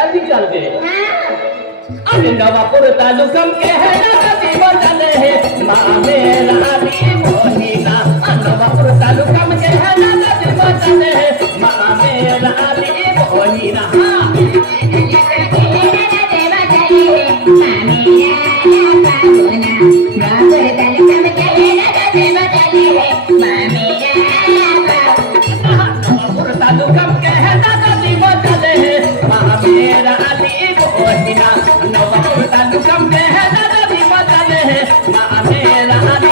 लगी चल गए। हाँ। अरे नवापुर तालुकम के है ना कभी बदल हैं मामे मेरा दी मोही ना हाँ, नवापुर तालुकम के है ना कभी बदल हैं मामे मेरा दी मोही ना రహమే రహమే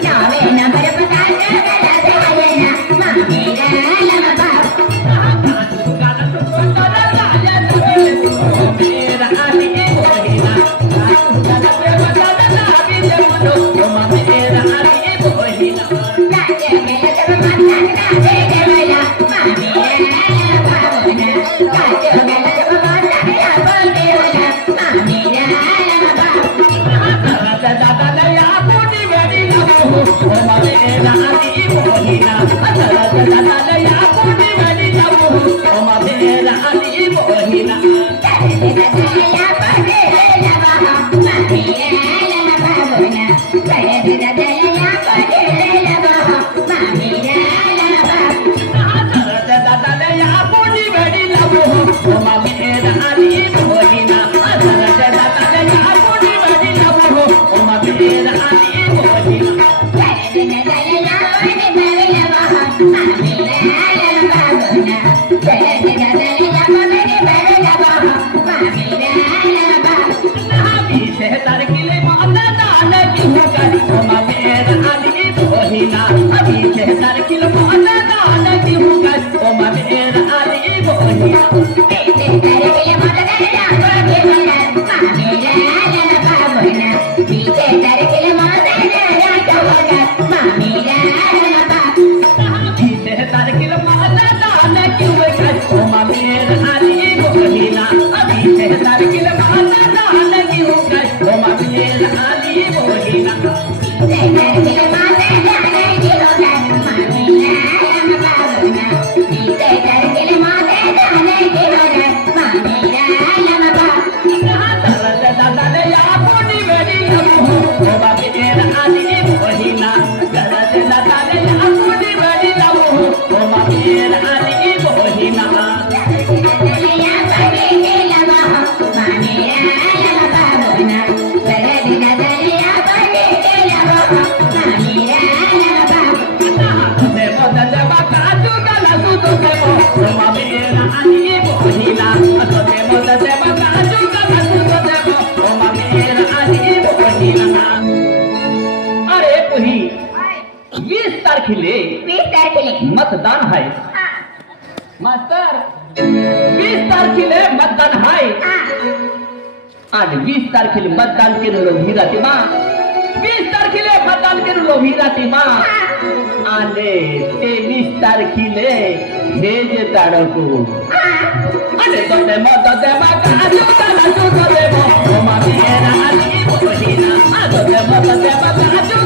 讲完 तारखेले वीस तारखेले मतदान आहे हाँ। मास्तर वीस तारखेले मतदान आहे हाँ। आणि वीस तारखेला मतदान केलेलो ही जाते बीस वीस तारखेला मतदान केलेलो ही। जाते मा हाँ। आणि तेवीस तारखेले तारों को। ताडको तो तुम्ही मत दे मागा आणि ताला तो दे मो मामी येणार आणि बोलिना तो तुम्ही मत दे मागा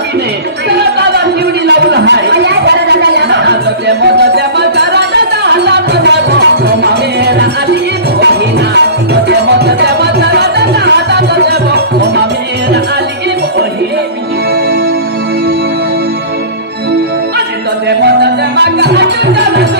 ದಾವಿನೆ ತಲಕಾದ ಶಿವನಿ ಲೌಲ ಹೈ ಜೊತೆ ಜೊತೆ ಮತರದ ಅಲ್ಲ ಪದಾರ್ಥ ಮೇ ರಣಿ ಭೋಗಿನ ಜೊತೆ ಜೊತೆ ಮತರದ ನಾದ ಜೊತೆ ಭಕ್ತ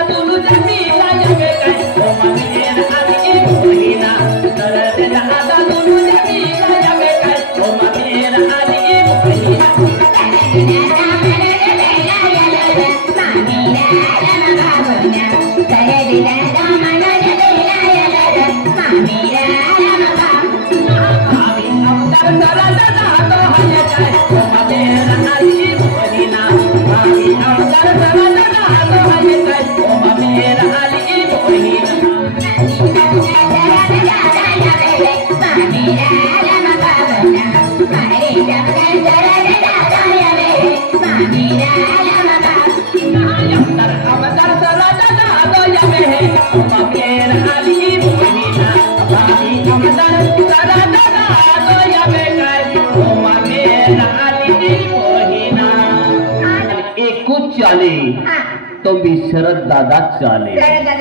Mira, एकूच भी शरद दादा चाले।